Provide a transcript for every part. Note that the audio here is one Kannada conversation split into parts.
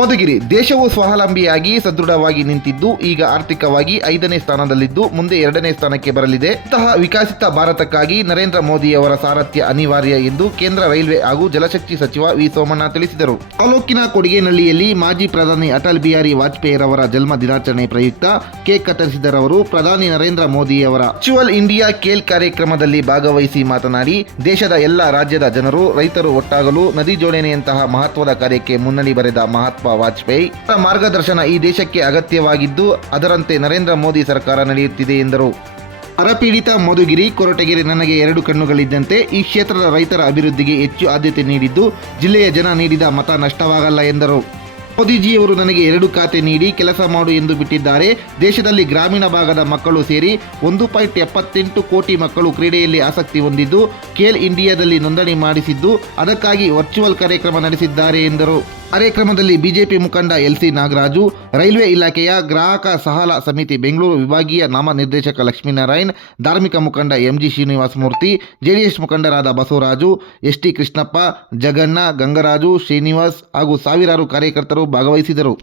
ಮಧುಗಿರಿ ದೇಶವು ಸ್ವಾವಲಂಬಿಯಾಗಿ ಸದೃಢವಾಗಿ ನಿಂತಿದ್ದು, ಈಗ ಆರ್ಥಿಕವಾಗಿ ಐದನೇ ಸ್ಥಾನದಲ್ಲಿದ್ದು, ಮುಂದೆ ಎರಡನೇ ಸ್ಥಾನಕ್ಕೆ ಬರಲಿದೆ. ಇಂತಹ ವಿಕಸಿತ ಭಾರತಕ್ಕಾಗಿ ನರೇಂದ್ರ ಮೋದಿಯವರ ಸಾರಥ್ಯ ಅನಿವಾರ್ಯ ಎಂದು ಕೇಂದ್ರ ರೈಲ್ವೆ ಹಾಗೂ ಜಲಶಕ್ತಿ ಸಚಿವ ವಿ. ಸೋಮಣ್ಣ ತಿಳಿಸಿದರು. ತಾಲೂಕಿನ ಕೊಡಿಗೇನಹಳ್ಳಿಯಲ್ಲಿ ಮಾಜಿ ಪ್ರಧಾನಿ ಅಟಲ್ ಬಿಹಾರಿ ವಾಜಪೇಯಿರವರ ಜನ್ಮ ದಿನಾಚರಣೆ ಪ್ರಯುಕ್ತ ಕೇಕ್ ಕತ್ತರಿಸಿದರವರು ಪ್ರಧಾನಿ ನರೇಂದ್ರ ಮೋದಿಯವರ. ವರ್ಚುವಲ್ ಇಂಡಿಯಾ ಕೇಲ್ ಕಾರ್ಯಕ್ರಮದಲ್ಲಿ ಭಾಗವಹಿಸಿ ಮಾತನಾಡಿ, ದೇಶದ ಎಲ್ಲ ರಾಜ್ಯದ ಜನರು, ರೈತರು ಒಟ್ಟಾಗಲು ನದಿ ಜೋಡಣೆಯಂತಹ ಮಹತ್ವದ ಕಾರ್ಯಕ್ಕೆ ಮುನ್ನಡಿ ಬರೆದ ಮಹಾತ್ಮ ವಾಜಪೇಯಿ. ಅವರ ಮಾರ್ಗದರ್ಶನ ಈ ದೇಶಕ್ಕೆ ಅಗತ್ಯವಾಗಿದ್ದು, ಅದರಂತೆ ನರೇಂದ್ರ ಮೋದಿ ಸರ್ಕಾರ ನಡೆಯುತ್ತಿದೆ ಎಂದರು. ಬರಪೀಡಿತ ಮಧುಗಿರಿ ಕೊರಟಗೆರೆ ನನಗೆ ಎರಡು ಕಣ್ಣುಗಳಿದ್ದಂತೆ ಈ ಕ್ಷೇತ್ರದ ರೈತರ ಅಭಿವೃದ್ಧಿಗೆ ಹೆಚ್ಚು ಆದ್ಯತೆ ನೀಡಿದ್ದು, ಜಿಲ್ಲೆಯ ಜನ ನೀಡಿದ ಮತ ನಷ್ಟವಾಗಲ್ಲ ಎಂದರು. ಮೋದಿಜಿಯವರು ನನಗೆ ಎರಡು ಖಾತೆ ನೀಡಿ ಕೆಲಸ ಮಾಡು ಎಂದು ಬಿಟ್ಟಿದ್ದಾರೆ. ದೇಶದಲ್ಲಿ ಗ್ರಾಮೀಣ ಭಾಗದ ಮಕ್ಕಳು ಸೇರಿ ಒಂದು ಪಾಯಿಂಟ್ ಎಪ್ಪತ್ತೆಂಟು ಕೋಟಿ ಮಕ್ಕಳು ಕ್ರೀಡೆಯಲ್ಲಿ ಆಸಕ್ತಿ ಹೊಂದಿದ್ದು, ಖೇಲ್ ಇಂಡಿಯಾದಲ್ಲಿ ನೋಂದಣಿ ಮಾಡಿಸಿದ್ದು, ಅದಕ್ಕಾಗಿ ವರ್ಚುವಲ್ ಕಾರ್ಯಕ್ರಮ ನಡೆಸಿದ್ದಾರೆ ಎಂದರು. ಕಾರ್ಯಕ್ರಮದಲ್ಲಿ ಬಿಜೆಪಿ ಮುಖಂಡ ಎಲ್ಸಿ ನಾಗರಾಜು, ರೈಲ್ವೆ ಇಲಾಖೆಯ ಗ್ರಾಹಕ ಸಹಾಲ ಸಮಿತಿ ಬೆಂಗಳೂರು ವಿಭಾಗೀಯ ನಾಮನಿರ್ದೇಶಕ ಲಕ್ಷ್ಮೀನಾರಾಯಣ್, ಧಾರ್ಮಿಕ ಮುಖಂಡ ಎಂಜಿ ಮೂರ್ತಿ, ಜೆಡಿಎಸ್ ಮುಖಂಡರಾದ ಬಸವರಾಜು ಎಸ್ಟಿ ಕೃಷ್ಣಪ್ಪ ಜಗಣ್ಣ ಗಂಗರಾಜು, ಶ್ರೀನಿವಾಸ್ ಹಾಗೂ ಸಾವಿರಾರು ಕಾರ್ಯಕರ್ತರು ಭಾಗವಹಿಸಿದರು.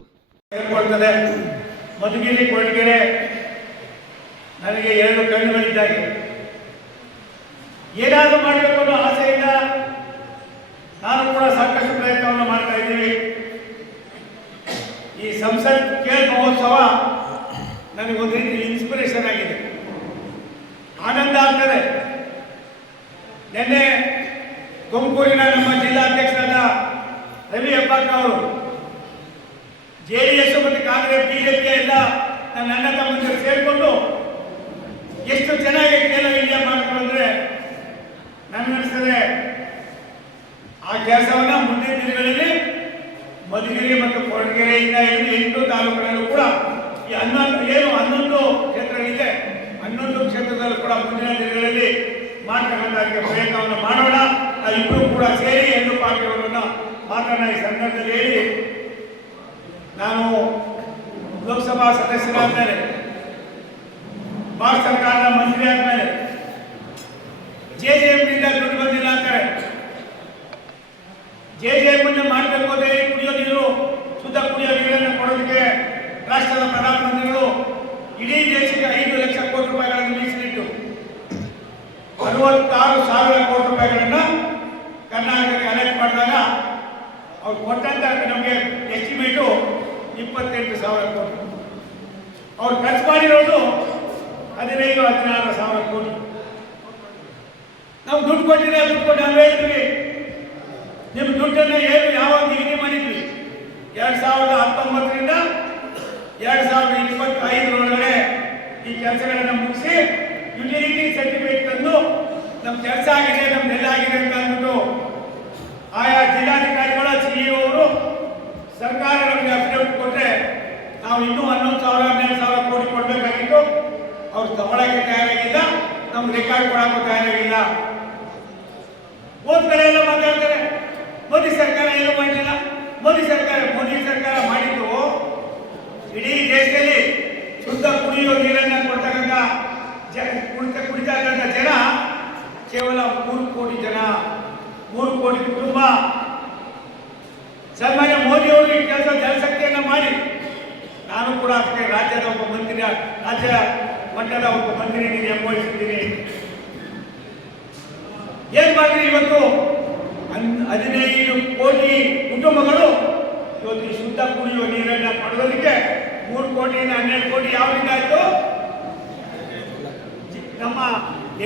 ಮಧುಗಿರಿ ಕೊರಟಗೆರೆ ನನಗೆ ಎರಡು ಕಣ್ಣುಗಳಿದ್ದಾಗೆ ಏನಾದರೂ ಮಾಡಬೇಕು ಅನ್ನೋ ಆಸೆಯಿಂದ ನಾನು ಕೂಡ ಸಾಕಷ್ಟು ಪ್ರಯತ್ನವನ್ನು ಮಾಡ್ತಾ ಇದ್ದೀವಿ. ಈ ಸಂಸತ್ ಕೇರ್ ಮಹೋತ್ಸವ ನನಗೆ ಒಂದು ರೀತಿ ಇನ್ಸ್ಪಿರೇಷನ್ ಆಗಿದೆ. ಆನಂದ ಆಗ್ತದೆ. ನಿನ್ನೆ ತುಮಕೂರಿನ ನಮ್ಮ ಜಿಲ್ಲಾಧ್ಯಕ್ಷರಾದ ರವಿ ಹೆಬ್ಬಾಳ್ಕ ಅವರು ಜೆ ಡಿ ಎಸ್ ಮತ್ತು ಕಾಂಗ್ರೆಸ್, ಬಿಜೆಪಿ ಎಲ್ಲ ನನ್ನ ಅಣ್ಣ ತಮ್ಮಂದಿರು ಸೇರಿಕೊಂಡು ಎಷ್ಟು ಚೆನ್ನಾಗಿ ಕೇರಳ ಇಂಡಿಯಾ ಮಾಡ್ಕೊಂಡ್ರೆ ನನ್ನ ನನಗನ್ನಿಸ್ತದೆ ಆ ಕೆಲಸವನ್ನ ಮುಂದಿನ ದಿನಗಳಲ್ಲಿ ಮಧುಗಿರಿ ಮತ್ತು ಕೊರಟಗೆರೆಯಿಂದ ಇಲ್ಲಿ ಎಂಟು ತಾಲೂಕುಗಳಲ್ಲೂ ಕೂಡ ಈ ಹನ್ನೊಂದು, ಏನು ಹನ್ನೊಂದು ಕ್ಷೇತ್ರಗಳಿದೆ, ಹನ್ನೊಂದು ಕ್ಷೇತ್ರದಲ್ಲೂ ಕೂಡ ಮುಂದಿನ ದಿನಗಳಲ್ಲಿ ಮಾಡ್ತಕ್ಕಂಥ ಪ್ರಯತ್ನವನ್ನು ಮಾಡೋಣ. ನಾವಿಬ್ಬರು ಕೂಡ ಸೇರಿ ಎಂದು ಪಾಠಗಳನ್ನು ಮಾತನ್ನ ಈ ಸಂದರ್ಭದಲ್ಲಿ ಹೇಳಿ. ನಾನು ಲೋಕಸಭಾ ಸದಸ್ಯರಾದ್ಮೇಲೆ ಭಾರತ ಸರ್ಕಾರದ ಮಂತ್ರಿ ಆದ್ಮೇಲೆ ಜೆ ಜೆ ಎಮ್ನಿಂದ ದುಡ್ಡು ಬಂದಿಲ್ಲ ಅಂತಾರೆ ಜೆ ಜೆ ಎಂ ಮಾಡಬೇಕು ಅಂದ್ರೆ ಕುಡಿಯೋ ನೀರು ಶುದ್ಧ ಕುಡಿಯೋ ನೀರನ್ನು ಕೊಡೋದಕ್ಕೆ ರಾಷ್ಟ್ರದ ಪ್ರಧಾನಮಂತ್ರಿಗಳು ಇಡೀ ದೇಶಕ್ಕೆ ಐದು ಲಕ್ಷ ಕೋಟಿ ರೂಪಾಯಿಗಳನ್ನು ಮೀಸಲಿಟ್ಟು ಅರವತ್ತಾರು ಸಾವಿರ ಕೋಟಿ ರೂಪಾಯಿಗಳನ್ನ ಕರ್ನಾಟಕಕ್ಕೆ ಅಲರ್ಟ್ ಮಾಡಿದಾಗ ಅವ್ರು ಕೊಟ್ಟಂತ ನಮಗೆ ಎಸ್ಟಿಮೇಟು ಇಪ್ಪತ್ತೆಂಟು ಸಾವಿರ ಕೋಟಿ ಅವ್ರು ಖರ್ಚು ಮಾಡಿರೋದು ಹದಿನೈದು, ಹದಿನಾರು ಸಾವಿರ ಕೋಟಿ. ನಾವು ದುಡ್ಡು ಕೊಟ್ಟಿದ್ರೆ ದುಡ್ಡು ಕೊಟ್ಟು ನಾವು ನಿಮ್ಮ ದುಡ್ಡನ್ನು ಏನು ಯಾವಾಗ ನಿಗದಿ ಮಾಡಿದ್ವಿ? ಎರಡು ಸಾವಿರದ ಹತ್ತೊಂಬತ್ತರಿಂದ ಎರಡು ಸಾವಿರದ ಇಪ್ಪತ್ತೈದರೊಳಗಡೆ ಈ ಕೆಲಸಗಳನ್ನು ಮುಗಿಸಿ ಯುಟಿಲಿಟಿ ಸರ್ಟಿಫಿಕೇಟ್ ತಂದು ನಮ್ಮ ಕೆಲಸ ಆಗಿದೆ ನಮ್ದೆಲ್ಲ ಆಗಿದೆ ಅಂತ ಅಂದ್ಬಿಟ್ಟು ಆಯಾ ಜಿಲ್ಲಾಧಿಕಾರಿಗಳ ಸಿಇಒ ಅವರು ಸರ್ಕಾರ ನಮಗೆ ಅಫಿಡವಿಟ್ ಕೊಟ್ಟರೆ ನಾವು ಇನ್ನೂ ಹನ್ನೊಂದು ಸಾವಿರ, ಹನ್ನೆರಡು ಸಾವಿರ ಕೋಟಿ ಕೊಡಬೇಕಾಗಿತ್ತು. ಅವ್ರು ತಗೊಳಕ್ಕೆ ತಯಾರಾಗಿಲ್ಲ, ನಮ್ಗೆ ರೆಕಾರ್ಡ್ ಕೊಡಕ್ಕೂ ತಯಾರಾಗಿಲ್ಲ. ಹೋದ ಕಡೆ ಎಲ್ಲ ಮಾತಾಡ್ತಾರೆ, ಮೋದಿ ಸರ್ಕಾರ ಏನು ಮಾಡಿಲ್ಲ? ಮೋದಿ ಸರ್ಕಾರ ಮೋದಿ ಸರ್ಕಾರ ಮಾಡಿದ್ದು ಇಡೀ ದೇಶದಲ್ಲಿ ಶುದ್ಧ ಕುಡಿಯುವ ನೀರನ್ನ ಕೊಡ್ತಕ್ಕಂಥ ಕುಡಿತ, ಕುಡಿತಾ ಇದ್ದಂಥ ಜನ ಕೇವಲ ಮೂರು ಕೋಟಿ ಜನ, ಮೂರು ಕೋಟಿ ಕುಟುಂಬ. ಸನ್ಮಾನ್ಯ ಮೋದಿ ಅವರು ಈ ಕೆಲಸ ಜನಸಕ್ತಿಯನ್ನು ಮಾಡಿ. ನಾನು ಕೂಡ ಅಷ್ಟೇ ರಾಜ್ಯದ ಒಬ್ಬ ಮಂತ್ರಿ ರಾಜ್ಯ ಮಟ್ಟದ ಒಬ್ಬ ಮಂತ್ರಿ ಎಂಬಹಿಸಿದ್ದೀನಿ ಏನ್ ಮಾಡಿದ್ರಿ ಇವತ್ತು? ಹದಿನೈದು ಕೋಟಿ ಕುಟುಂಬಗಳು ಇವತ್ತು ಈ ಶುದ್ಧ ಕುಡಿಯುವ ನೀರನ್ನ ಪಡೆಯೋದಕ್ಕೆ ಮೂರು ಕೋಟಿಯಿಂದ ಹನ್ನೆರಡು ಕೋಟಿ ಯಾವ್ರಿಂದ ಆಯ್ತು? ನಮ್ಮ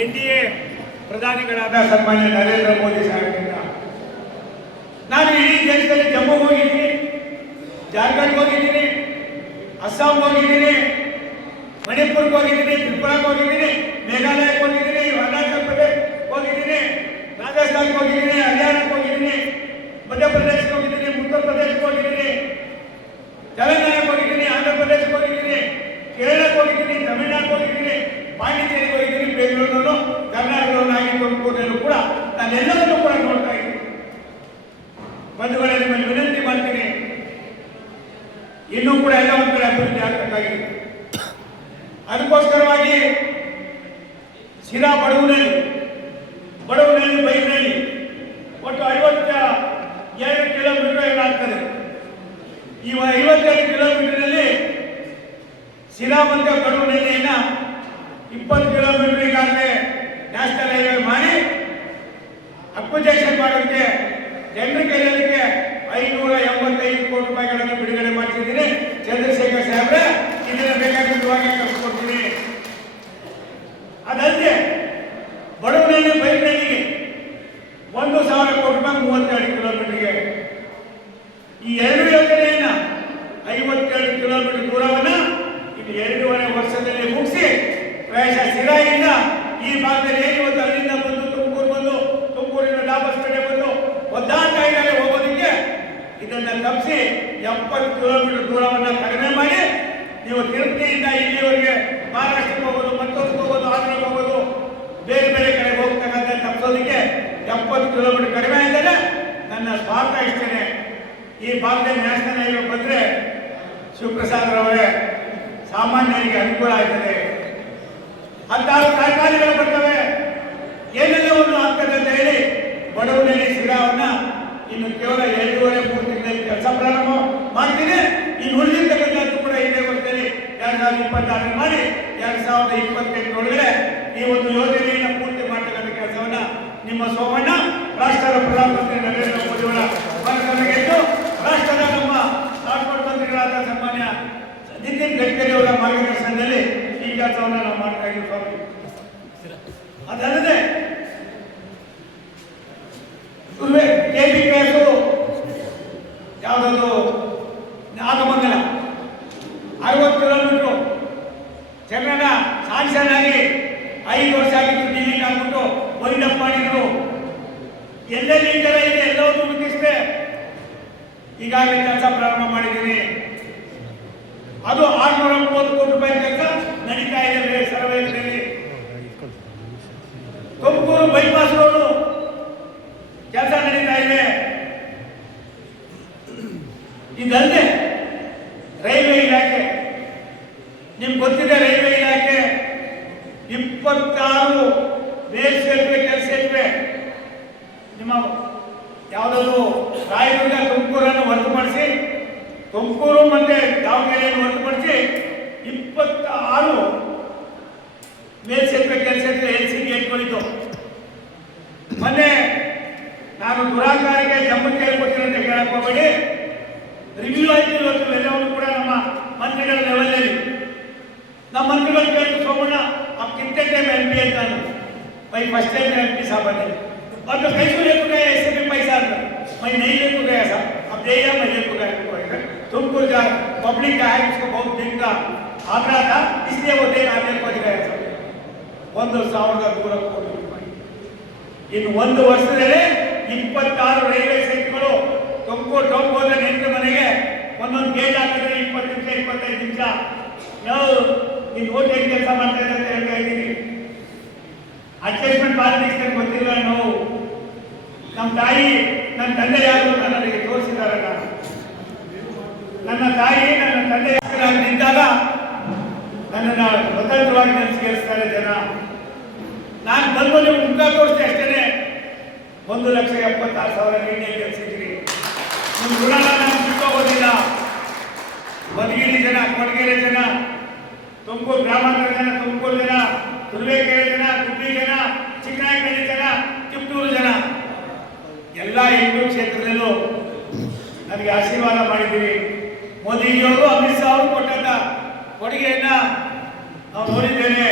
ಎನ್ ಡಿ ಎ ಪ್ರಧಾನಿಗಳಾದ ಸನ್ಮಾನ್ಯ ನರೇಂದ್ರ ಮೋದಿ ಸಾಹೇಬರಿಂದ. ನಾನು ಇಡೀ ದೇಶದಲ್ಲಿ ಜಮ್ಮು ಹೋಗಿದ್ದೀನಿ ಜಾರ್ಖಂಡ್ಗೆ ಹೋಗಿದ್ದೀನಿ ಅಸ್ಸಾಂ ಹೋಗಿದ್ದೀನಿ ಮಣಿಪುರ್ಗೆ ಹೋಗಿದ್ದೀನಿ ತ್ರಿಪುರಾಗೆ ಹೋಗಿದ್ದೀನಿ, ಮೇಘಾಲಯಕ್ಕೆ ಹೋಗಿದ್ದೀನಿ, ಅರುಣಾಚಲ ಪ್ರದೇಶ್ ಹೋಗಿದ್ದೀನಿ ರಾಜಸ್ಥಾನ್ಗೆ ಹೋಗಿದ್ದೀನಿ, ಹರಿಯಾಣಕ್ಕೆ ಹೋಗಿದ್ದೀನಿ, ಮಧ್ಯಪ್ರದೇಶಕ್ಕೆ ಹೋಗಿದ್ದೀನಿ, ಉತ್ತರ ಪ್ರದೇಶಕ್ಕೆ ಹೋಗಿದ್ದೀನಿ, ತೆಲಂಗಾಣಕ್ಕೆ ಹೋಗಿದ್ದೀನಿ, ಆಂಧ್ರ ಪ್ರದೇಶಕ್ಕೆ ಹೋಗಿದ್ದೀನಿ, ಕೇರಳಕ್ಕೆ ಹೋಗಿದ್ದೀನಿ ತಮಿಳ್ನಾಡಿಗೆ ಹೋಗಿದ್ದೀನಿ, ಪಾಂಡಿಚೇರಿಗೆ ಹೋಗಿದ್ದೀನಿ ಬೆಂಗಳೂರನ್ನು ಕರ್ನಾಟಕವನ್ನು ಆಗಿ ತುಮಕೂರಿನಲ್ಲೂ ಕೂಡ ನಾನೆಲ್ಲವನ್ನು ಕೂಡ ನೋಡ್ತಾ ಇದ್ದೀನಿ. ಬಂಧುಗಳಲ್ಲಿ ವಿನಂತಿ ಮಾಡ್ತೀನಿ. ಇನ್ನೂ ಕೂಡ ಎಲ್ಲ ಒಂದು ಕಡೆ ಅಭಿವೃದ್ಧಿ ಆಗಬೇಕಾಗಿದೆ. ಅದಕ್ಕೋಸ್ಕರವಾಗಿ ಶಿರಾ ಬಡವನಲ್ಲಿ ಬಡವನಲ್ಲಿ ಬೈಕ್ನಲ್ಲಿ ಒಟ್ಟು ಐವತ್ತ ಎರಡು ಕಿಲೋಮೀಟರ್ ಏನಾಗ್ತದೆ ಈ ಐವತ್ತೆರಡು ಕಿಲೋಮೀಟರ್ನಲ್ಲಿ ಶಿರಾಮಂತ ಕಡೂರು ನೆಲೆಯನ್ನ ಇಪ್ಪತ್ತು ಕಿಲೋಮೀಟರ್ ಈಗಾಗಲೇ ನ್ಯಾಷನಲ್ ಹೈವೇ ಮಾಡಿ ಅಕ್ವಿಜೇಷನ್ ಮಾಡೋದಕ್ಕೆ ಜನರ ಕೈಯಲ್ಲಿಗೆ ಐನೂರ ಎಂಬತ್ತೈದು ಕೋಟಿ ರೂಪಾಯಿಗಳನ್ನು ಬಿಡುಗಡೆ ಮಾಡ್ತಿದ್ದೀನಿ ಚಂದ್ರಶೇಖರ್ ಸಾಹೇಬ್ರೆ ಇದನ್ನ ಬೇಕಾಗಿರುವಾಗ ಕಳ್ಸಿಕೊಡ್ತೀನಿ ಅದಲ್ಲದೆ ಬಡವನಲ್ಲಿ ಬೈಕ್ಗಳಿಗೆ ಒಂದು ಸಾವಿರ ಕೋಟಿ ರೂಪಾಯಿ ಮೂವತ್ತೆರಡು ಕಿಲೋಮೀಟರ್ಗೆ ಈ ಎರಡು ಯೋಜನೆಯನ್ನ ಐವತ್ತೆರಡು ಕಿಲೋಮೀಟರ್ ದೂರವನ್ನ ಇದು ಎರಡೂವರೆ ವರ್ಷದಲ್ಲಿ ಮುಗಿಸಿ ಪ್ರಾಯಶಃ ಸಿರಾಯಿಂದ ಈ ಭಾಗದಲ್ಲಿ ಏನು ಇವತ್ತು ಅಲ್ಲಿಂದ ಬಂದು ತುಮಕೂರು ಬಂದು, ತುಮಕೂರಿನ ಡಾಬಸ್ಪೇಟೆ ಬಂದು ಒದ್ದಾಡ್ತಾ ಇದ್ದಾರೆ ಹೋಗೋದಕ್ಕೆ ಇದನ್ನ ತಪ್ಪಿಸಿ ಎಪ್ಪತ್ತು ಕಿಲೋಮೀಟರ್ ದೂರವನ್ನು ಕಡಿಮೆ ಮಾಡಿ, ನೀವು ತಿರುಪತಿಯಿಂದ ಇಲ್ಲಿವರೆಗೆ ಮಹಾರಾಷ್ಟ್ರಕ್ಕೆ ಹೋಗೋದು, ಮತ್ತೊಂದು ಹೋಗೋದು ಆಂಧ್ರಕ್ಕೆ ಹೋಗೋದು, ಬೇರೆ ಬೇರೆ ಕಡೆ ಹೋಗ್ತಕ್ಕಂಥ ತಪ್ಪಿಸೋದಕ್ಕೆ ಎಪ್ಪತ್ತು ಕಿಲೋಮೀಟರ್ ಕಡಿಮೆ ಆಗಿದೆ ನನ್ನ ಸ್ವಾರ್ಥ ಇಷ್ಟೇನೆ. ಈ ಭಾಗದಲ್ಲಿ ನ್ಯಾಷನಲ್ ಹೈವೇ ಬಂದರೆ ಶಿವಪ್ರಸಾದ್ ರವರೇ ಸಾಮಾನ್ಯರಿಗೆ ಅನುಕೂಲ ಆಯ್ತದೆ ಹತ್ತಾರು ಕಾರ್ಖಾನೆಗಳು ಬರ್ತವೆ. ಏನೆಲ್ಲವನ್ನು ಆಗ್ತದೆ ಅಂತ ಹೇಳಿ ಬಡವನಲ್ಲಿ ಶಿರಾವನ್ನ ಇನ್ನು ಕೇವಲ ಎರಡೂವರೆ, ಮೂರು ತಿಂಗಳಲ್ಲಿ ಕೆಲಸ ಪ್ರಾರಂಭ ಮಾಡ್ತೀನಿ. ಇನ್ನು ಉಳಿದಿರ್ತಕ್ಕಂಥದ್ದು ಕೂಡ ಇದೇ ವರ್ಷದಲ್ಲಿ ಎರಡ್ ಸಾವಿರದ ಇಪ್ಪತ್ತಾರು ಮಾಡಿ ಎರಡ್ ಸಾವಿರದ ಇಪ್ಪತ್ತೆಂಟರೊಳಗಡೆ ಈ ಒಂದು ಯೋಜನೆಯನ್ನು ಪೂರ್ತಿ ಮಾಡ್ತಕ್ಕಂಥ ಕೆಲಸವನ್ನ ನಿಮ್ಮ ಸೋಮಣ್ಣ, ರಾಷ್ಟ್ರದ ಪ್ರಧಾನಮಂತ್ರಿ ನರೇಂದ್ರ ಮೋದಿಯವರ ಮನಸ್ಸನ್ನು ಗೆದ್ದು ರಾಷ್ಟ್ರದ ನಮ್ಮ ಟ್ರಾನ್ಸ್ಪೋರ್ಟ್ ಮಂತ್ರಿಗಳಾದ ಸನ್ಮಾನ್ಯ ನಿತಿನ್ ಗಡ್ಕರಿ ಅವರ ಮಾರ್ಗದರ್ಶನದಲ್ಲಿ ಕೆಲಸವನ್ನು ನಾವು ಮಾಡ್ತಾ ಇದ್ದೀವಿ ಸ್ವಾಮಿ. ಅದಲ್ಲದೆ ಕೆ ಬಿ ಕೇಸು ಯಾವುದದು ನಾಗಮಂಗಲ ಅರವತ್ತು ಕಿಲೋಮೀಟ್ರು ಚಂದ್ರನ ಸಾಂಕ್ಷನ್ ಆಗಿ ಐದು ವರ್ಷ ಆಗಿತ್ತು ಡಿಲೀಟ್ ಆಗ್ಬಿಟ್ಟು ಅಪ್ ಮಾಡಿದ್ರು ಎಲ್ಲೆಲ್ಲಿ ಈ ಥರ ಇದೆ ಎಲ್ಲವನ್ನೂ ಮುಗಿಸಿದೆ ಈಗಾಗಲೇ ಕೆಲಸ ಪ್ರಾರಂಭ ಮಾಡಿದ್ದೀನಿ. ಅದು ಆರ್ನೂರ ಮೂವತ್ತು ಕೋಟಿ ರೂಪಾಯಿ ತನಕ ನಡೀತಾ ಇದೆ. ಸರ್ವೇನಲ್ಲಿ ತುಮಕೂರು ಬೈಪಾಸ್ ರೋಡು ಕೆಲಸ ನಡೀತಾ ಇದೆ ಇದಲ್ಲದೆ ರೈಲ್ವೆ ಇಲಾಖೆ, ನಿಮ್ಗೆ ಗೊತ್ತಿದೆ ರೈಲ್ವೆ ಇಲಾಖೆ ಇಪ್ಪತ್ತಾರು ರೇಲ್ ಸೇತುವೆ ಕೆಲಸ ಇವೆ ನಿಮ್ಮ ಯಾವುದಾದ್ರು ರಾಯದುರ್ಗ ತುಮಕೂರನ್ನು ಹೊರತುಪಡಿಸಿ ತುಮಕೂರು ಮತ್ತೆ ಹೊರತುಪಡಿಸಿ ಇಪ್ಪತ್ತಾರು ಮೇಲ್ಸೇತುವೆ ಕೆಲಸ ಎಲ್ ಸಿ ಗೇಟ್ಗಳಿದ್ದು ಮೊನ್ನೆ ನಾನು ದುರಾಕಾರಕ್ಕೆ ಜಮ್ಮಕ್ಕೆ ಕೊಟ್ಟಿರಂತೆ ಕೇಳಕ್ ಹೋಗಬೇಡಿ ರಿವ್ಯೂ ಆಯ್ತು ಇವತ್ತು ಎಲ್ಲವನ್ನು ಕೂಡ ನಮ್ಮ ಮಂತ್ರಿಗಳ ಲೆವೆಲಲ್ಲಿ ನಮ್ಮ ಮಂತ್ರಿಗಳು ಕೇಳಿದ್ರು ಸೋಮಣ್ಣ अब कितने टाइम एम पी था भाई फर्स्ट टाइम एम पी साहब बने और तो कैसे लेकर गए ऐसे भी पैसा अंदर मैं नहीं लेकर गया साहब अब दे या मैं लेकर गया तुमको जा पब्लिक का है उसको बहुत दिन का ಅಪರಾಧ ಇಷ್ಟೇ ಒಂದೇ ನಾಲ್ಕೋಗಿದೆ ಒಂದು ಸಾವಿರದ ನೂರ ಕೋಟಿ ರೂಪಾಯಿ. ಇನ್ನು ಒಂದು ವರ್ಷದಲ್ಲಿ ಇಪ್ಪತ್ತಾರು ರೈಲ್ವೆ ಸೇತುಗಳು ತುಮಕೂರು ಟೌನ್ ಹೋದ್ರೆ ನೆಂಟು ಮನೆಗೆ ಒಂದೊಂದು ಗೇಟ್ ಹಾಕಿದ್ರೆ ಇಪ್ಪತ್ತು ನಿಮಿಷ, ಇಪ್ಪತ್ತೈದು ನಿಮಿಷ. ನಾವು ನೀನು ಓಟ್ ಏನು ಕೆಲಸ ಮಾಡ್ತಾ ಇದ್ದಂತ ಹೇಳ್ತಾ ಇದ್ದೀನಿ. ಅಡ್ಜಸ್ಟ್ಮೆಂಟ್ ಪಾಲಿಟಿಕ್ಸ್ ಅಂತ ಗೊತ್ತಿಲ್ಲ ನಾವು ನಮ್ಮ ತಾಯಿ ನನ್ನ ತಂದೆ ಯಾರು ಅಂತ ನನಗೆ ತೋರಿಸಿದಾರಲ್ಲ ನನ್ನ ತಾಯಿ, ನನ್ನ ತಂದೆ ನಿಂತಾಗ ನನ್ನನ್ನು ಸ್ವತಂತ್ರವಾಗಿ ನೆಲೆಸಿಗೆಳಿಸ್ತಾರೆ ಜನ. ನಾನು ಬಂದು ನೀವು ಮುಖ ತೋರಿಸಿ ಅಷ್ಟೇ ಒಂದು ಲಕ್ಷ ಎಪ್ಪತ್ತಾರು ಸಾವಿರ ಎಣ್ಣೆ ಗೆಲ್ಸಿದ್ರಿ ನಿಮ್ಮ ಋಣ ನಾನು ಬಿಟ್ಟೋಗೋದಿಲ್ಲ ಮಧುಗಿರಿ ಜನ, ಕೊಡಗೇರಿ ಜನ, ತುಮಕೂರು ಗ್ರಾಮಾಂತರ ಜನ, ತುಮಕೂರು ಜನ, ತುರುವೇಕೆರೆ ಜನ, ಗುಡ್ಡಿ ಜನ ಚಿಕ್ಕನಾಯಕೇರಿ ಜನ, ಕಿತ್ತೂರು ಜನ. ಎಲ್ಲ ಎಂಟು ಕ್ಷೇತ್ರದಲ್ಲೂ ನನಗೆ ಆಶೀರ್ವಾದ ಮಾಡಿದ್ದೀರಿ. ಮೋದಿಜಿಯವರು ಅಮಿತ್ ಶಾ ಅವರು ಕೊಟ್ಟಂತ ಕೊಡುಗೆಯನ್ನ ನಾವು ನೋಡಿದ್ದೇನೆ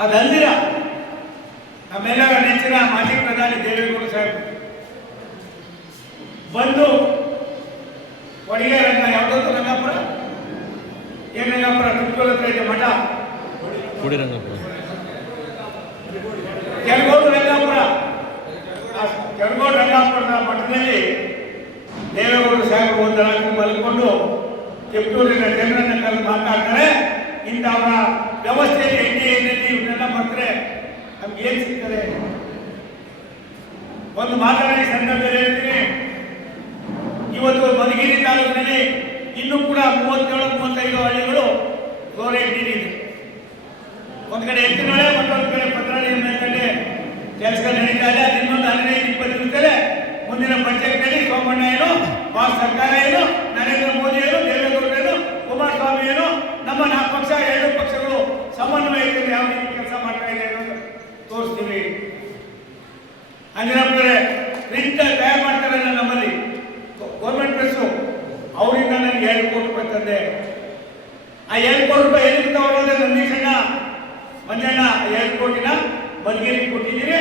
ಅದಲ್ದಿರ ನಮ್ಮೆಲ್ಲರ ನೆಚ್ಚಿನ ಮಾಜಿ ಪ್ರಧಾನಿ ದೇವೇಗೌಡ ಸಾಹೇಬ್ ಬಂದು ಕೊಡುಗೆ ರಂಗ ಯಾವುದಾದ್ರು ರಂಗಾಪುರ ಏನ್ ರಂಗಾಪುರ ತುಮಕೂರು ಹತ್ರ ಇದೆ ಮಠ ಕೊಡಿರಂಗಪ್ಪ ಕೆರಗೋಡು ರಂಗಾಪುರ ಆ ಕೆರಗೋಡು ರಂಗಾಪುರದ ಮಠದಲ್ಲಿ ದೇವೇಗೌಡ ಸಾಹೇಬರು ಒಂದು ರಾತ್ರಿ ಮಲ್ಕೊಂಡು ಕಿತ್ತೂರಿನ ಜನರನ್ನ ಕರೆದು ಮಾತಾಡ್ತಾರೆ. ಇಂಥವರ ವ್ಯವಸ್ಥೆಯಲ್ಲಿ ಎನ್ಡಿಎನಲ್ಲಿ ಇವನ್ನೆಲ್ಲ ಮಾಡಿದ್ರೆ ನಮ್ಗೆ ಏನು ಸಿಗ್ತದೆ? ಒಂದು ಮಾತಾಡಿ ಸಂದರ್ಭದಲ್ಲಿ ಹೇಳ್ತೀನಿ. ಇವತ್ತು ಮಧುಗಿರಿ ತಾಲೂಕಿನಲ್ಲಿ ಇನ್ನೂ ಕೂಡ ಮೂವತ್ತೇಳು, ಮೂವತ್ತೈದು ಹಳ್ಳಿಗಳು ಫ್ಲೋರೈಡ್ ನೀರಿದೆ ಒಂದು ಕಡೆ ಎತ್ತಿನೊಳೆ ಮತ್ತೊಂದು ಕಡೆ ಪತ್ರಾಳಿ ಮೇಲ್ಗಡೆ ಕೆಲಸಗಳು ನಡೀತಾ ಇದೆ. ಇನ್ನೊಂದು ಹದಿನೈದು, ಇಪ್ಪತ್ತು ನಿಮಿಷದಲ್ಲೇ ಮುಂದಿನ ಬಜೆಟ್ನಲ್ಲಿ ಸೋಮಣ್ಣ ಏನು ಆ ಸರ್ಕಾರ ಏನು, ನರೇಂದ್ರ ಮೋದಿ ಏನು ದೇವೇಗೌಡರು ಏನು ಕುಮಾರಸ್ವಾಮಿ ಏನು ನಮ್ಮ ನಾಲ್ಕು ಪಕ್ಷ, ಎರಡು ಪಕ್ಷಗಳು ಸಮನ್ವಯದಲ್ಲಿ ಯಾವ ರೀತಿ ಕೆಲಸ ಮಾಡ್ತಾ ಇದೆ ಅನ್ನೋದು ತೋರಿಸ್ತೀವಿ. ಅಂಜನಪ್ಪರೆ ಪ್ರಿಂಟ್ ತಯಾರು ಮಾಡ್ತಾರಲ್ಲ ನಮ್ಮಲ್ಲಿ. ಗೌರ್ಮೆಂಟ್ ಪ್ರೆಸ್ಸು ಅವರಿಂದ ನನಗೆ ಎರಡು ಕೋಟಿ ರೂಪಾಯಿ ತಂದೆ. ಆ ಎರಡು ಕೋಟಿ ರೂಪಾಯಿ ಎಲ್ಲಿಂದ ತಗೊಳ್ಳೋದು ನಂದೀಶಣ್ಣ ಆ ಎರಡು ಕೋಟಿನ ಮಧುಗಿರಿಗೆ ಕೊಟ್ಟಿದ್ದೀರಿ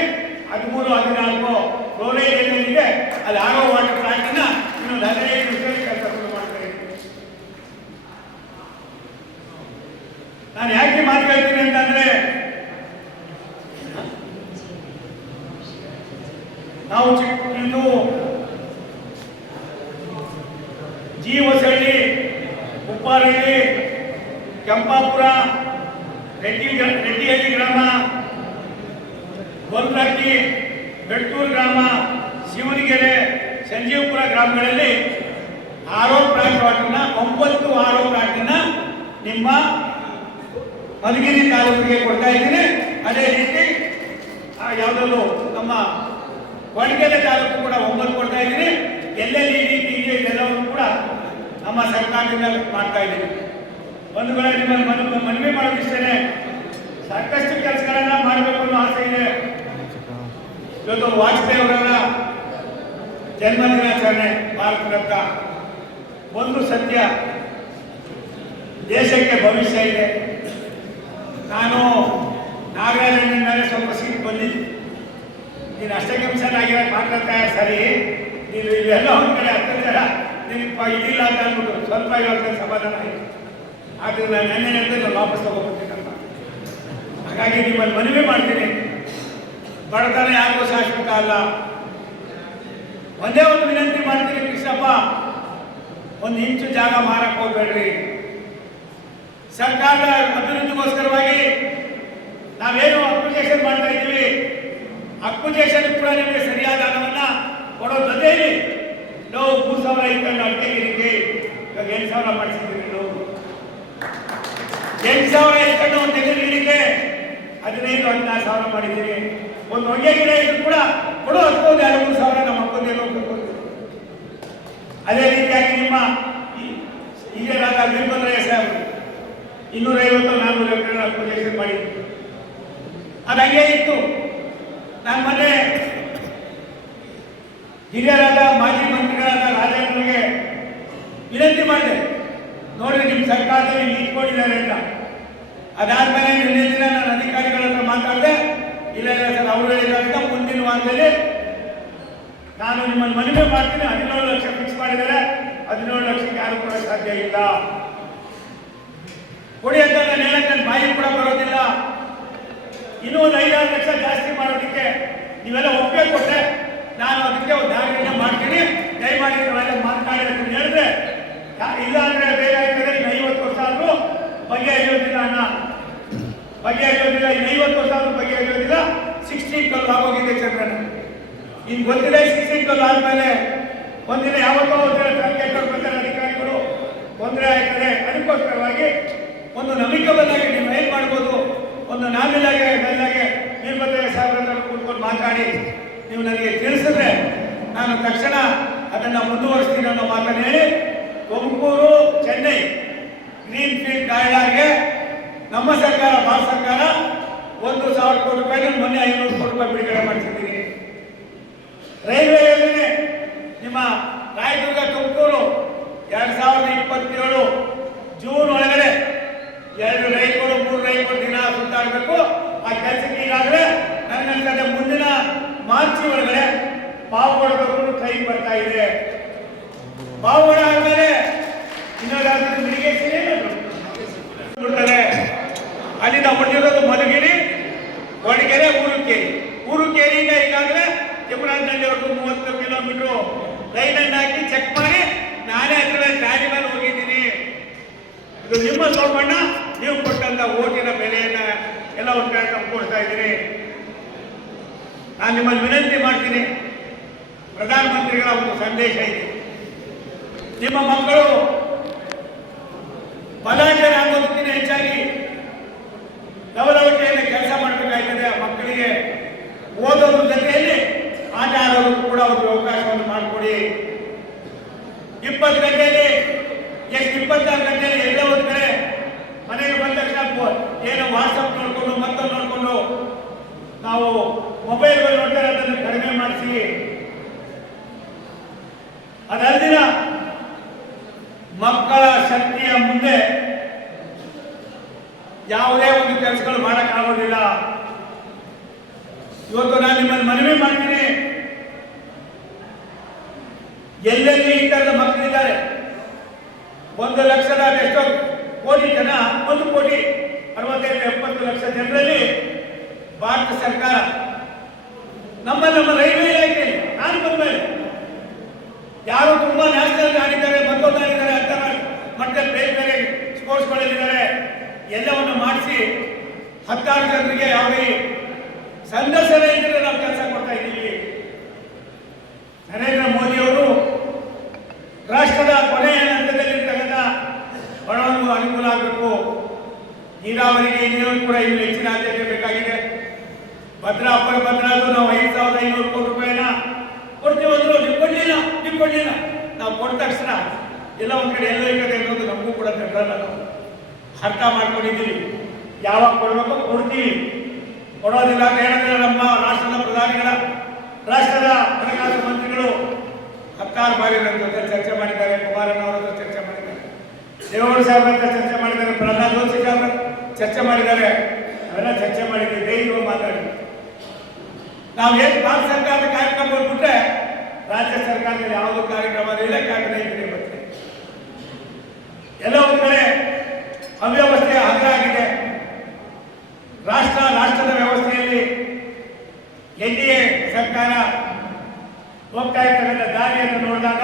ಹದಿಮೂರು, ಹದಿನಾಲ್ಕು ಫ್ಲೋರೈಡ್ ಏನಿದೆ, ಅಲ್ಲಿ ಆರೋ ವಾಟರ್ ಪ್ಲಾಂಟನ್ನ ಇನ್ನೊಂದು ಹದಿನೈದು ನಿಮಿಷದಲ್ಲಿ ಕೆಲಸ ಶುರು ಮಾಡ್ತಾರೆ ನಾನು ಯಾಕೆ ಮಾತು ಹೇಳ್ತೀನಿ ಅಂತಂದ್ರೆ, ನಾವು ಚಿಕ್ಕಿಂದು ಇದು ಜಿ ಹೊಸಳ್ಳಿ ಉಪ್ಪಾರಳ್ಳಿ, ಕೆಂಪಾಪುರ, ರೆಡ್ಡಿ ರೆಡ್ಡಿಹಳ್ಳಿ ಗ್ರಾಮ ಗೋಲ್ರಟ್ಟಿ ಬೆಟ್ಟೂರು ಗ್ರಾಮ, ಶಿವನಗೆರೆ, ಸಂಜೀವಪುರ ಗ್ರಾಮಗಳಲ್ಲಿ ಆರೋ ವಾಟರ್ನ ಒಂಬತ್ತು ಆರೋ ಪ್ಲಾಂಟನ್ನ ನಿಮ್ಮ ಮಧುಗಿರಿ ತಾಲೂಕಿಗೆ ಕೊಡ್ತಾ ಇದ್ದೀನಿ. ಅದೇ ರೀತಿ ಯಾವುದಲ್ಲೂ ನಮ್ಮ ಕೊಡಗೆರೆ ತಾಲೂಕು ಕೂಡ ಒಂಬತ್ತು ಕೊಡ್ತಾ ಇದ್ದೀನಿ. ಎಲ್ಲೆಲ್ಲಿ ರೀತಿ ಇದೆ ಇದೆಲ್ಲವನ್ನು ಕೂಡ ನಮ್ಮ ಸರ್ಕಾರದಿಂದ ಮಾಡ್ತಾ ಇದ್ದೀವಿ ಒಂದು ವೇಳೆ ಮನ, ಮನವಿ ಮಾಡೋದಿಷ್ಟೇ ಸಾಕಷ್ಟು ಕೆಲಸಗಳನ್ನ ಮಾಡಬೇಕು ಅನ್ನೋ ಆಸೆ ಇದೆ. ಇವತ್ತು ವಾಜಪೇಯಿ ಅವರ ಜನ್ಮ ದಿನಾಚರಣೆ ಭಾರತ ರತ್ನ ಒಂದು ಸತ್ಯ, ದೇಶಕ್ಕೆ ಭವಿಷ್ಯ ಇದೆ. ನಾನು ನಾಗರಾಜನ ಸ್ವಲ್ಪ ಸೀಟ್ ಬಂದಿದ್ದೆ ನೀನು ಅಷ್ಟೇ ಕಮಿಷನ್ ಆಗಿರೋ ಮಾತಾಡ್ತಾ ಸರಿ. ನೀನು ಎಲ್ಲ ಒಂದು ಕಡೆ ಹತ್ತಿರ ನಿನಗೆ ಪ- ಇದಿಲ್ಲ ಅಂತ ಅಂದ್ಬಿಟ್ಟು ಸ್ವಲ್ಪ ಇವತ್ತು ಸಮಾಧಾನ ಆಯಿತು. ನಾನು ನೆನ್ನೆ ನೆನ್ನೆ ನಾನು ವಾಪಸ್ ತಗೋಬೇಕಂತ ಹಾಗಾಗಿ ನಿಮ್ಮಲ್ಲಿ ಮನವಿ ಮಾಡ್ತೀನಿ. ಬಡತನ ಯಾರಿಗೂ ಶಾಶ್ವತ ಅಲ್ಲ. ಒಂದೇ ಒಂದು ವಿನಂತಿ ಮಾಡ್ತೀನಿ ಕೃಷ್ಣಪ್ಪ, ಒಂದು ಇಂಚು ಜಾಗ ಮಾರಕ್ಕೆ ಹೋಗ್ಬೇಡ್ರಿ. ಸರ್ಕಾರದ ಅಭಿವೃದ್ಧಿಗೋಸ್ಕರವಾಗಿ ನಾವೇನು ಅಪ್ಲಿಕೇಶನ್ ಮಾಡ್ತಾ ಇದ್ದೀವಿ ಅಕ್ವಿಜೇಷನ್ ಕೂಡ ನಿಮಗೆ ಸರಿಯಾದ ಹಣವನ್ನ ಕೊಡೋ ಜೊತೆಯಲ್ಲಿ ನಾವು ಮೂರು ಸಾವಿರ ಇಟ್ಕೊಂಡು ಅಡ್ಕೆಗಿರಿಗೆ ಇವಾಗ ಎಂಟು ಸಾವಿರ ಮಾಡಿಸಿದ್ದೀವಿ ನಾವು. ಎಂಟು ಸಾವಿರ ಇಟ್ಕೊಂಡು ಒಂದು ತೆಗೆದುಗಿರಿಗೆ ಹದಿನೈದು, ಹದಿನಾರು ಸಾವಿರ ಮಾಡಿದ್ದೀವಿ. ಒಂದು ಹೊಗೆ ಗಿಡ ಇದ್ರು ಕೂಡ ಕೊಡೋ ಹತ್ತು ಎರಡು ಮೂರು ಸಾವಿರ ನಮ್ಮ ಕೊಡ್ತೀವಿ ಅದೇ ರೀತಿಯಾಗಿ ನಿಮ್ಮ ಈ- ಹಿರಿಯರಾದ ವೀರಭದ್ರ ಸಾಹೇಬ್ ಇನ್ನೂರೈವತ್ತು ನಾನ್ನೂರು ಎಕರೆ ಅಪ್ಲಿಕೇಶನ್ ಮಾಡಿದ್ವಿ. ಅದು ಹಂಗೆ ಇತ್ತು. ನಾನು ಮೊನ್ನೆ ಹಿರಿಯರಾದ ಮಾಜಿ ಮಂತ್ರಿಗಳಾದ ರಾಜೇಂದ್ರಗೆ ವಿನಂತಿ ಮಾಡಿದೆ. ನೋಡಿ ನಿಮ್ಮ ಸರ್ಕಾರದಲ್ಲಿ ನಿಂತ್ಕೊಂಡಿದ್ದಾರೆ ಅಂತ. ಅದಾದ್ಮೇಲೆ ನಿನ್ನೆ ದಿನ ನಾನು ಅಧಿಕಾರಿಗಳ ಹತ್ರ ಮಾತಾಡಿದೆ, ಇಲ್ಲ ಇಲ್ಲ, ಸರ್, ಅವರು ಹೇಳಿದಂತ ಮುಂದಿನ ವಾರದಲ್ಲಿ ನಾನು ನಿಮ್ಮನ್ನು ಮನವಿ ಮಾಡ್ತೀನಿ. ಹದಿನೇಳು ಲಕ್ಷ ಫಿಕ್ಸ್ ಮಾಡಿದ್ದಾರೆ. ಹದಿನೇಳು ಲಕ್ಷಕ್ಕೆ ಯಾರು ಕೂಡ ಸಾಧ್ಯ ಇಲ್ಲ. ಕೊಡಿ ಅಂತ ನಾನು ಹೇಳಕ್ಕೆ ನನ್ನ ಬಾಯಿ ಕೂಡ ಬರೋದಿಲ್ಲ. ಇನ್ನೂ ಒಂದು ಐದಾರು ಲಕ್ಷ ಜಾಸ್ತಿ ಮಾಡೋದಕ್ಕೆ ನೀವೆಲ್ಲ ಒಪ್ಪಿಗೆ ಕೊಟ್ಟೆ ನಾನು ಅದಕ್ಕೆ ಒಂದು ದಾರಿಯನ್ನು ಮಾಡ್ತೀನಿ. ದಯಮಾಡಿ ನೀವೆಲ್ಲ ಹೇಳಿದ್ರೆ ಇಲ್ಲ ಅಂದ್ರೆ ಬೇರೆ ಆಗ್ತದೆ ಇನ್ನು ಐವತ್ತು ವರ್ಷ ಆದ್ರೂ ಬಗೆಹರಿಯೋದಿಲ್ಲ ಅಣ್ಣ ಬಗೆಹರಿಯೋದಿಲ್ಲ ಇನ್ನು ಐವತ್ತು ವರ್ಷ ಆದ್ರೂ ಬಗೆಹರಿಯೋದಿಲ್ಲ ಸಿಕ್ಸ್ಟೀನ್ ಟ್ವೆಲ್ ಆಗೋಗಿದೆ ಚಂದ್ರನ. ಇನ್ನು ಗೊತ್ತಿದೆ ಸಿಕ್ಸ್ಟೀನ್ ಟ್ವೆಲ್ ಆದ್ಮೇಲೆ ಒಂದಿನ ಯಾವತ್ತೋ ಒಂದಿನ ತನಿಖೆ ಬರ್ತಾರೆ ಅಧಿಕಾರಿಗಳು. ತೊಂದರೆ ಆಯ್ತಾರೆ ಅದಕ್ಕೋಸ್ಕರವಾಗಿ ಒಂದು ನಂಬಿಕೆ ಬಂದಾಗೆ ನೀವು ಏನು ಮಾಡ್ಬೋದು, ಒಂದು ನಾಮಿಲಾಗೆ ಬೆಲ್ಲಾಗೆ ನೀವು ಬಂದಾಗ ಸಾವಿರ ಕೂತ್ಕೊಂಡು ಮಾತಾಡಿ. ನೀವು ನನಗೆ ತಿಳಿಸಿದ್ರೆ ನಾನು ತಕ್ಷಣ ಅದನ್ನು ಮುಂದುವರಿಸ್ತೀನಿ ಅನ್ನೋ ಮಾತನ್ನು ಹೇಳಿ. ತುಮಕೂರು, ಚೆನ್ನೈ ಗ್ರೀನ್ ಫೀಲ್ಡ್ ಕಾರಿಡಾರ್ಗೆ ನಮ್ಮ ಸರ್ಕಾರ, ಭಾರತ ಸರ್ಕಾರ ಒಂದು ಸಾವಿರ ಕೋಟಿ ರೂಪಾಯಿ ಮೊನ್ನೆ ಐನೂರು ಕೋಟಿ ರೂಪಾಯಿ ಬಿಡುಗಡೆ ಮಾಡಿಸಿದ್ದೀನಿ ರೈಲ್ವೆ ಯೋಜನೆ, ನಿಮ್ಮ ರಾಯದುರ್ಗ, ತುಮಕೂರು, ಎರಡು ಸಾವಿರದ ಇಪ್ಪತ್ತೇಳು ಜೂನ್ ಒಳಗಡೆ ಎರಡು ರೈಲ್ಗಳು ಮೂರು ರೈಲ್ಗಳು ದಿನ ಸುತ್ತಾಡಬೇಕು. ಆ ಕೆಲಸಕ್ಕೆ ಈಗಾಗಲೇ ನನಗನ್ಸದೆ ಮುಂದಿನ ಮಾರ್ಚ್ ಒಳಗಡೆ ಪಾವಗಡದವರೆಗೂ ಕೈ ಬರ್ತಾ ಇದೆ. ಪಾವಗಡ ಆದ್ಮೇಲೆ ಬಿಡ್ತಾರೆ ಅಲ್ಲಿಂದ ಹೊಟ್ಟಿರೋದು ಮಲಗಿರಿ ಊರು ಊರುಕೇರಿ. ಊರುಕೇರಿಯಿಂದ ಈಗಾಗಲೇ ತಿಮ್ಮರಾಜನಹಳ್ಳಿವರೆಗೂ ಮೂವತ್ತು ಕಿಲೋಮೀಟರ್ ರೈಲನ್ನು ಹಾಕಿ ಚೆಕ್ ಮಾಡಿ ನಾನೇ ಅದರ ಗಾಡಿ ಮೇಲೆ ಹೋಗಿದ್ದೀನಿ. ಇದು ನಿಮ್ಮ ಸೋಮಣ್ಣ. ನೀವು ಕೊಟ್ಟಂತ ಓಟಿನ ಬೆಲೆಯನ್ನ ಎಲ್ಲ ಒಂದು ಕಡೆ ತಂದ್ಕೊಡ್ತಾ ಇದ್ದೀನಿ ನಾನು ನಿಮ್ಮಲ್ಲಿ ವಿನಂತಿ ಮಾಡ್ತೀನಿ. ಪ್ರಧಾನಮಂತ್ರಿಗಳ ಒಂದು ಸಂದೇಶ ಇದೆ. ನಿಮ್ಮ ಮಕ್ಕಳು ಬಲಾಢ್ಯರ ಆಗೋದಕ್ಕಿಂತ ಹೆಚ್ಚಾಗಿ ಲವಲವಿಕೆಯನ್ನು ಕೆಲಸ ಮಾಡಬೇಕಾಗ್ತದೆ ಆ ಮಕ್ಕಳಿಗೆ ಓದೋದ್ರ ಜೊತೆಯಲ್ಲಿ ಆಟ ಕೂಡ ಒಂದು ಅವಕಾಶವನ್ನು ಗಂಟೆಯಲ್ಲಿ, ಎಷ್ಟು ಇಪ್ಪತ್ತಾರು ಗಂಟೆಯಲ್ಲಿ ಎಲ್ಲ ಒಂದು ಮನೆಗೆ ಬಂದ ತಕ್ಷಣ ಏನು ವಾಟ್ಸಪ್ ನೋಡಿಕೊಂಡು ಮತ್ತೊಂದು ನೋಡಿಕೊಂಡು ನಾವು ಮೊಬೈಲ್ ನೋಡ್ತಾರೆ, ಅದನ್ನು ಕಡಿಮೆ ಮಾಡಿಸಿ. ಅದಲ್ದಿನ ಮಕ್ಕಳ ಶಕ್ತಿಯ ಮುಂದೆ ಯಾವುದೇ ಒಂದು ಕೆಲಸಗಳು ಮಾಡೋಕ್ಕಾಗೋದಿಲ್ಲ ಇವತ್ತು ನಾನು ನಿಮ್ಮನ್ನು ಮನವಿ ಮಾಡ್ತೀನಿ. ಎಲ್ಲೆಲ್ಲಿ ಈ ತರದ ಮಕ್ಕಳಿದ್ದಾರೆ? ಒಂದು ಲಕ್ಷದ ಎಷ್ಟೋ ಕೋಟಿ ಜನ, ಒಂದು ಕೋಟಿ ಅರವತ್ತೈದು, ಎಪ್ಪತ್ತು ಲಕ್ಷ ಜನರಲ್ಲಿ ಭಾರತ ಸರ್ಕಾರ. ನಮ್ಮ ನಮ್ಮ ರೈಲ್ವೆ ಇಲಾಖೆ ನಾನು ಬಂದ್ಮೇಲೆ ಯಾರು ತುಂಬಾ ನ್ಯಾಷನಲ್ ಆಡಿದ್ದಾರೆ ಮತ್ತೊಂದು ಆಡಿದ್ದಾರೆ ಅಂತ ಮಟ್ಟದಲ್ಲಿ ಬೇರೆ ಬೇರೆ ಸ್ಪೋರ್ಟ್ಸ್ಗಳಲ್ಲಿದ್ದಾರೆ. ಎಲ್ಲವನ್ನು ಮಾಡಿಸಿ ಹತ್ತಾರು ಜನರಿಗೆ ಯಾವುದೇ ಸಂದರ್ಶನ ಇದ್ದರೆ ನಾವು ಕೆಲಸ ಕೊಡ್ತಾ ಇದ್ದೀವಿ. ನರೇಂದ್ರ ಮೋದಿ ಅವರು ರಾಷ್ಟ್ರದ ಕೊನೆಯ ನೀರಾವರಿಗೆ ಇನ್ನೂ ಕೂಡ ಇಲ್ಲಿ ಹೆಚ್ಚಿನ ಆದ್ಯತೆ ಬೇಕಾಗಿದೆ. ಭದ್ರಾ ಅಪ್ಪರ ಭದ್ರಾ ಅದು ನಾವು ಐದು ಸಾವಿರದ ಐನೂರು ಕೋಟಿ ರೂಪಾಯಿನ ಕೊಡ್ತೀವಿ ಅಂದ್ರು ನೀವು ಕೊಡ್ಲಿಲ್ಲ ನೀವು ಕೊಡ್ಲಿಲ್ಲ ನಾವು ಕೊಟ್ಟ ತಕ್ಷಣ ಎಲ್ಲ ಒಂದ್ ಕಡೆ ಎಲ್ಲ ಇರ್ತದೆ ಅನ್ನೋದು ನಮಗೂ ಕೂಡ ತಿಳ್ಕೊಳ್ಳಲ್ಲ ನಾವು ಅರ್ಥ ಮಾಡ್ಕೊಂಡಿದ್ದೀವಿ. ಯಾವಾಗ ಕೊಡ್ಬೇಕು ಕೊಡ್ತೀವಿ. ಕೊಡೋದಿಲ್ಲ ಅಂತ ಹೇಳಿದ್ರೆ ನಮ್ಮ ರಾಷ್ಟ್ರದ ಪ್ರಧಾನಿಗಳ, ರಾಷ್ಟ್ರದ ಹಣಕಾಸು ಮಂತ್ರಿಗಳು. ಹತ್ತಾರು ಬಾರಿ ನನ್ನ ಜೊತೆ ಚರ್ಚೆ ಮಾಡಿದ್ದಾರೆ ಕುಮಾರಣ್ಣ ಅವರ ಚರ್ಚೆ ಮಾಡಿದ್ದಾರೆ. ದೇವೇಗೌಡ ಸಾಹೇಬ್ರ ಚರ್ಚೆ ಮಾಡಿದ್ದಾರೆ, ಪ್ರಹ್ಲಾದ್ ಜೋಶಿ ಸಾಹೇಬ್ರ ಚರ್ಚೆ ಮಾಡಿದ್ದಾರೆ. ಅವೆಲ್ಲ ಚರ್ಚೆ ಮಾಡಿದ್ರೆ ಧೈರ್ಯವಾಗಿ ಮಾತಾಡಿ. ನಾವು ಏನು ಭಾರತ ಸರ್ಕಾರದ ಕಾರ್ಯಕ್ರಮ ಬಿಟ್ರೆ ರಾಜ್ಯ ಸರ್ಕಾರದಲ್ಲಿ ಯಾವುದೋ ಕಾರ್ಯಕ್ರಮ ಇಲ್ಲ ಇದ್ರೆ ಬರ್ತದೆ ಎಲ್ಲ ಕಡೆ ಅವ್ಯವಸ್ಥೆ ಅಗ್ರ ಆಗಿದೆ. ರಾಷ್ಟ್ರ, ರಾಷ್ಟ್ರದ ವ್ಯವಸ್ಥೆಯಲ್ಲಿ ಎನ್ ಡಿ ಎ ಸರ್ಕಾರ ಹೋಗ್ತಾ ಇರ್ತಕ್ಕಂಥ ದಾರಿಯನ್ನು ನೋಡಿದಾಗ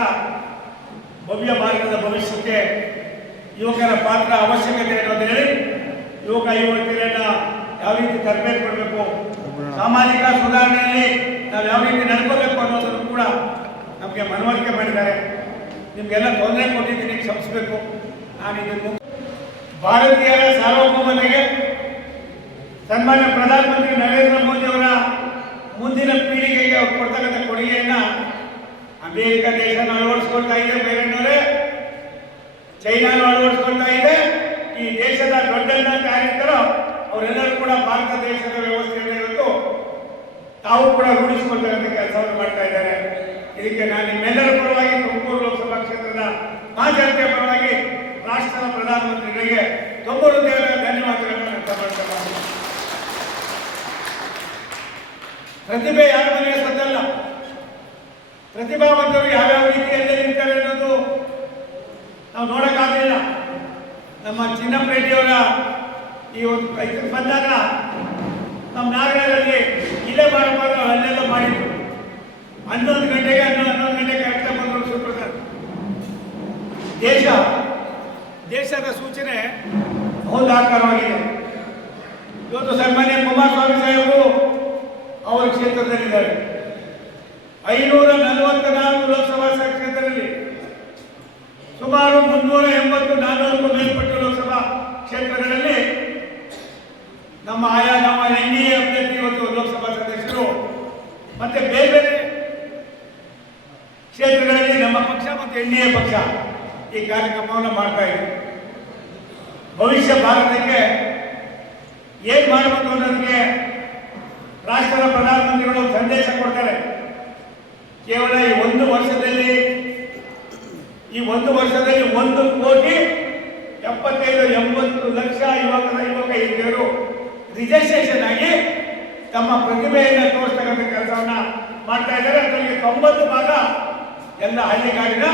ಭವ್ಯ ಭಾರತದ ಭವಿಷ್ಯಕ್ಕೆ ಯುವಕರ ಪಾತ್ರ ಅವಶ್ಯಕತೆ ಅನ್ನೋದು ಹೇಳಿ ಯುವಕ ಯುವತಿಯರನ್ನ ಯಾವ ರೀತಿ ತರಬೇತಿ ಕೊಡಬೇಕು? ಸಾಮಾಜಿಕ ಸುಧಾರಣೆಯಲ್ಲಿ ನಾವು ಯಾವ ರೀತಿ ನಡ್ಕೋಬೇಕು ಅನ್ನೋದನ್ನು ಕೂಡ ನಮಗೆ ಮನವರಿಕೆ ಮಾಡಿದ್ದಾರೆ. ನಿಮಗೆಲ್ಲ ತೊಂದರೆ ಕೊಟ್ಟಿದ್ದೀನಿ ಕ್ಷಮಿಸಬೇಕು. ನಾನು ಇದನ್ನು ಭಾರತೀಯರ ಸಾರ್ವಭೌಮತೆಗೆ ಸನ್ಮಾನ್ಯ ಪ್ರಧಾನಮಂತ್ರಿ ನರೇಂದ್ರ ಮೋದಿ ಅವರ ಮುಂದಿನ ಪೀಳಿಗೆಗೆ ಅವ್ರು ಕೊಡ್ತಕ್ಕಂಥ ಕೊಡುಗೆಯನ್ನ ಅಮೆರಿಕ ದೇಶನ ಅಳವಡಿಸ್ಕೊಳ್ತಾ ಇದೆ ಬೇರೆನವರೇ. ಚೈನಾನು ಅಳವಡಿಸ್ಕೊಳ್ತಾ ಇದೆ. ಈ ದೇಶದ ದೊಡ್ಡ ಯಾರಿರ್ತಾರೋ ಅವರೆಲ್ಲರೂ ಕೂಡ ಭಾರತ ದೇಶದ ವ್ಯವಸ್ಥೆಯನ್ನು ಇವತ್ತು ತಾವು ಕೂಡ ರೂಢಿಸಿಕೊಳ್ತಕ್ಕಂಥ ಕೆಲಸವನ್ನು ಮಾಡ್ತಾ ಇದ್ದಾರೆ. ಇದಕ್ಕೆ ನಾನು ನಿಮ್ಮೆಲ್ಲರ ಪರವಾಗಿ ತುಮಕೂರು ಲೋಕಸಭಾ ಕ್ಷೇತ್ರದ ಮಹಾಜನತೆಯ ಪರವಾಗಿ ರಾಷ್ಟ್ರದ ಪ್ರಧಾನಮಂತ್ರಿಗಳಿಗೆ ತುಂಬ ಹೃದಯದ ಧನ್ಯವಾದಗಳನ್ನು ವ್ಯಕ್ತ ಮಾಡ್ತಾ ಇದ್ದೀನಿ. ಪ್ರತಿಭೆ ಯಾರ ಮನೆಯ ಸದ್ದಲ್ಲ? ಪ್ರತಿಭಾವಂತರು ಯಾವ್ಯಾವ ರೀತಿಯಲ್ಲಿ ಇರ್ತಾರೆ ಅನ್ನೋದು ನಾವು ನೋಡಕ್ಕಾಗಲಿಲ್ಲ. ನಮ್ಮ ಚಿನ್ನಪ್ಪರೆಡ್ಡಿಯವರ ಈ ಒಂದು ಇದಕ್ಕೆ ಬಂದಾಗ ನಮ್ಮ ನಾಗರಲ್ಲಿ ಇಲ್ಲೇ ಮಾಡಬಾರ್ದು ಅಲ್ಲೆಲ್ಲ ಮಾಡಿದ್ರು. ಹನ್ನೊಂದು ಗಂಟೆಗೆ ಹನ್ನೊಂದು ಹನ್ನೊಂದು ಗಂಟೆಗೆ ಕರೆಕ್ಟ್ ಬಂದರು ಸುಪ್ರಸಾದ್. ದೇಶ, ದೇಶದ ಸೂಚನೆ ಬಹುದಾಕಾರವಾಗಿದೆ. ಇವತ್ತು ಸನ್ಮಾನ್ಯ ಕುಮಾರಸ್ವಾಮಿ ಸಾಹೇಬರು ಅವರ ಕ್ಷೇತ್ರದಲ್ಲಿದ್ದಾರೆ. ಐನೂರ ನಲವತ್ತ ನಾಲ್ಕು ಲೋಕಸಭಾ ಕ್ಷೇತ್ರದಲ್ಲಿ ಸುಮಾರು ಮುನ್ನೂರ ಎಂಬತ್ತು ನಾನ್ನೂರಕ್ಕೂ ಮೇಲ್ಪಟ್ಟ ಲೋಕಸಭಾ ಕ್ಷೇತ್ರಗಳಲ್ಲಿ ನಮ್ಮ ಆಯಾ ನಮ್ಮ ಎನ್ ಡಿ ಅಭ್ಯರ್ಥಿ ಇವತ್ತು ಲೋಕಸಭಾ ಸದಸ್ಯರು ಮತ್ತೆ ಬೇರೆ ಬೇರೆ ಕ್ಷೇತ್ರಗಳಲ್ಲಿ ನಮ್ಮ ಪಕ್ಷ ಮತ್ತು ಎನ್ ಎ ಪಕ್ಷ ಈ ಕಾರ್ಯಕ್ರಮವನ್ನು ಮಾಡ್ತಾ ಇದೆ ಭವಿಷ್ಯ ಭಾರತಕ್ಕೆ ಏನ್ ಮಾಡಬೇಕು ಅನ್ನೋದಕ್ಕೆ ರಾಷ್ಟ್ರದ ಪ್ರಧಾನಮಂತ್ರಿಗಳು ಸಂದೇಶ ಕೊಡ್ತಾರೆ ಕೇವಲ ಈ ಒಂದು ವರ್ಷದಲ್ಲಿ ಈ ಒಂದು ವರ್ಷದಲ್ಲಿ ಒಂದು ಕೋಟಿ ಎಪ್ಪತ್ತೈದು, ಎಂಬತ್ತು ಲಕ್ಷ ಯುವಕರ ಯುವಕ ಹಿರಿಯರು ರಿಜಿಸ್ಟ್ರೇಷನ್ ಆಗಿ ತಮ್ಮ ಪ್ರತಿಭೆಯನ್ನು ತೋರಿಸ್ತಕ್ಕಂಥ ಕೆಲಸವನ್ನ ಮಾಡ್ತಾ ಇದ್ದಾರೆ. ಅದರಲ್ಲಿ ತೊಂಬತ್ತು ಭಾಗ ಎಲ್ಲ ಹಳ್ಳಿಗಾಡಿನ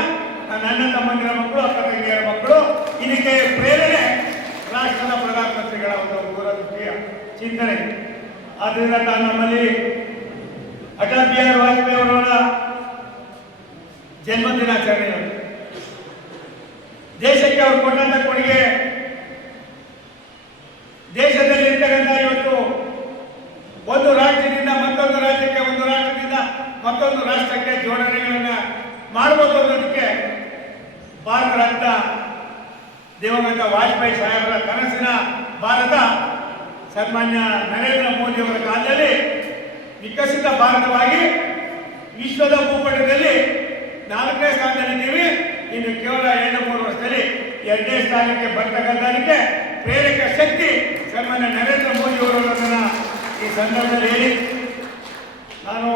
ನನ್ನ ತಮ್ಮಂದಿರ ಮಕ್ಕಳು, ಅಕ್ಕ, ತಂಗಿಯರ ಮಕ್ಕಳು. ಇದಕ್ಕೆ ಪ್ರೇರಣೆ ರಾಷ್ಟ್ರದ ಪ್ರಧಾನಮಂತ್ರಿಗಳ ಒಂದು ದೂರದೃಷ್ಟಿಯ ಚಿಂತನೆ. ಆದ್ದರಿಂದ ತಾನು ನಮ್ಮಲ್ಲಿ ಅಟಲ್ ಬಿಹಾರಿ ವಾಜಪೇಯಿ ಅವರ ಜನ್ಮ ದಿನಾಚರಣೆ ಇವತ್ತು. ದೇಶಕ್ಕೆ ಅವರು ಕೊಟ್ಟಂತ ಕೊಡುಗೆ ದೇಶದಲ್ಲಿ ಇರ್ತಕ್ಕಂಥ ಇವತ್ತು ಒಂದು ರಾಜ್ಯದಿಂದ ಮತ್ತೊಂದು ರಾಜ್ಯಕ್ಕೆ, ಒಂದು ರಾಷ್ಟ್ರದಿಂದ ಮತ್ತೊಂದು ರಾಷ್ಟ್ರಕ್ಕೆ ಜೋಡಣೆಗಳನ್ನು ಮಾಡಬಹುದು ಅನ್ನೋದಕ್ಕೆ ಭಾರತ ರತ್ನ ದಿವಂಗತ ವಾಜಪೇಯಿ ಸಾಹೇಬರ ಕನಸಿನ ಭಾರತ ಸನ್ಮಾನ್ಯ ನರೇಂದ್ರ ಮೋದಿ ಅವರ ಕಾಲದಲ್ಲಿ ವಿಕಸಿತ ಭಾರತವಾಗಿ ವಿಶ್ವದ ಭೂಪಟದಲ್ಲಿ ನಾಲ್ಕನೇ ಸ್ಥಾನದಲ್ಲಿದ್ದೀವಿ. ಇನ್ನು ಕೇವಲ ಎರಡು ಮೂರು ವರ್ಷದಲ್ಲಿ ಎರಡನೇ ಸ್ಥಾನಕ್ಕೆ ಬರ್ತಕ್ಕಂಥದಕ್ಕೆ ಪ್ರೇರಕ ಶಕ್ತಿ ಸನ್ಮಾನ್ಯ ನರೇಂದ್ರ ಮೋದಿ ಅವರು ಈ ಸಂದರ್ಭದಲ್ಲಿ ನಾನು